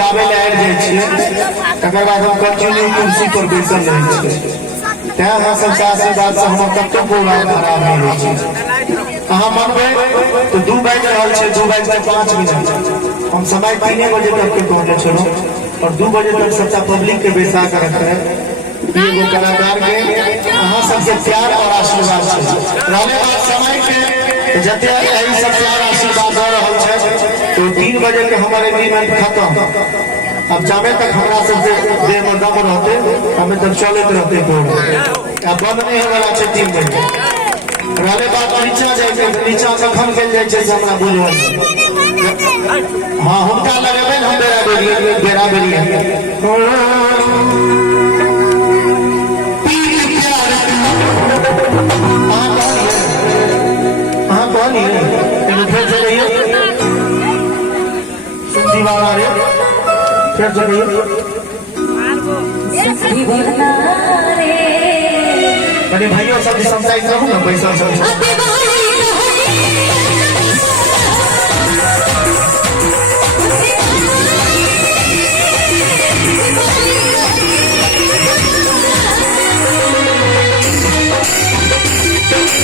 गावे आबि जाइ छियै तकर बाद हम कंटिन्यू कुर्सी पर बैसल रहै छियै तैं अहाँ सबके आशीर्वाद से हमर कतौ प्रोग्राम खराब नहीं होइ छै। अहाँ मनबै तो 2 बाजि रहल छै 2:05 हम समय 3 बजे तक के कहने छलहुँ और 2 बजे तक सबटा पब्लिक के बैसा कर रखे एगो कलाकार के अहाँ सबसे प्यार और आशीर्वाद छै रहने बात समय के जते एही सब प्यार आशीर्वाद दऽ रहल छै तो 3 बजे के हमारे एग्रीमेंट खत्म। अब जामे तक हमारा सबसे देह में दम रहते हमें तक चलते रहते अब बंद नहीं होगा 3 बजे रहने बात नीचा जाए नीचा कखन कल जाए हमरा बुझल हाँ हुनका लगेबे हम बेरा बेरिया अरे भाइयों सब समझाई रहूँ ना पैसा सब